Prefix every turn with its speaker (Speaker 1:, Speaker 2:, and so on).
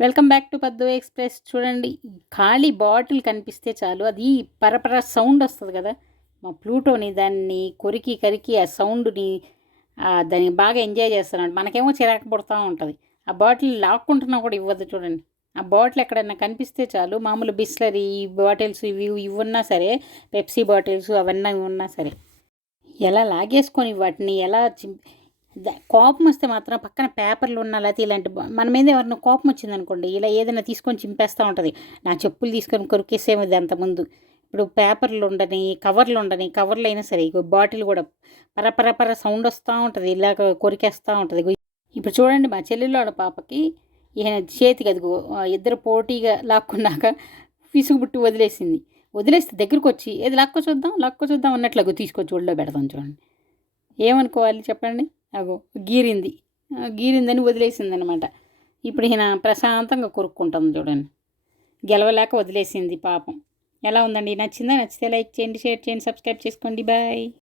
Speaker 1: Welcome back to Paddu express. చూడండి ఖాళీ bottle కనిపిస్తే చాలు. అది పరపర సౌండ్ వస్తుంది కదా. మా ప్లూటోని దాన్ని కొరికి కరికి ఆ సౌండ్ని దాన్ని బాగా ఎంజాయ్ చేస్తున్నాడు. మనకేమో చిరాకు పడుతూ ఉంటుంది. ఆ బాటిల్ లాక్కుంటున్నా కూడా ఇవ్వద్దు చూడండి. ఆ బాటిల్ ఎక్కడన్నా కనిపిస్తే చాలు. మామూలు బిస్లరీ బాటిల్స్ ఇవి ఇవి ఉన్నా సరే పెప్సీ బాటిల్స్ అవన్నీ ఉన్నా సరే ఎలా లాగేసుకొని వాటిని ఎలా చింపి కోపం వస్తే మాత్రం పక్కన పేపర్లు ఉన్న లేకపోతే ఇలాంటి మన మీద ఎవరైనా కోపం వచ్చిందనుకోండి ఇలా ఏదైనా తీసుకొని చింపేస్తూ ఉంటుంది. నా చెప్పులు తీసుకొని కొరికేసేమది అంతకుముందు ఇప్పుడు పేపర్లు ఉండని కవర్లు ఉండని కవర్లు అయినా సరే ఇగో బాటిల్ కూడా పరపరపర సౌండ్ వస్తూ ఉంటుంది ఇలాగ కొరికేస్తూ ఉంటుంది. ఇప్పుడు చూడండి మా చెల్లెళ్ళోడ పాపకి ఈయన చేతికి అదిగో ఇద్దరు పోటీగా లాక్కున్నాక విసుగుబుట్టి వదిలేసింది. వదిలేస్తే దగ్గరకు వచ్చి ఏది లాక్కో చూద్దాం లాక్కో చూద్దాం అన్నట్లు తీసుకొచ్చి ఒళ్ళో పెడతాం చూడండి. ఏమనుకోవాలి చెప్పండి? అగో గీరింది. గీరిందని వదిలేసింది అనమాట ఇప్పుడు ఈయన ప్రశాంతంగా కొరుక్కుంటుంది చూడండి. గెలవలేక వదిలేసింది పాపం. ఎలా ఉందండి? నచ్చిందా? నచ్చితే లైక్ చేయండి షేర్ చేయండి సబ్స్క్రైబ్ చేసుకోండి. బాయ్.